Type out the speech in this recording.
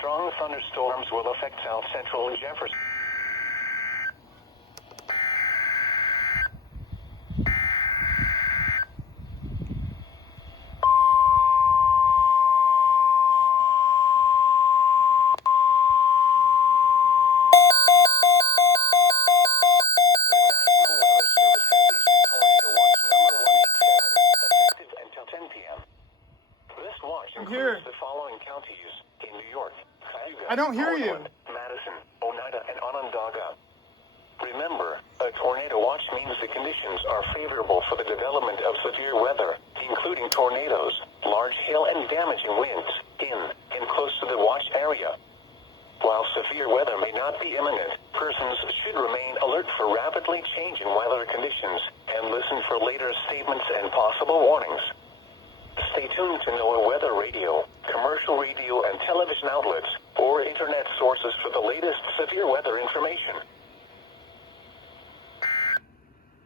Strong thunderstorms will affect South Central Jefferson. I'm here. The following counties in New York: I don't hear you. Madison, Oneida, and Onondaga. Remember, a tornado watch means the conditions are favorable for the development of severe weather, including tornadoes, large hail, and damaging winds in and close to the watch area. While severe weather may not be imminent, persons should remain alert for rapidly changing weather conditions and listen for later statements and possible warnings. Stay tuned to NOAA weather radio, commercial radio and television outlets, or internet sources for the latest severe weather information.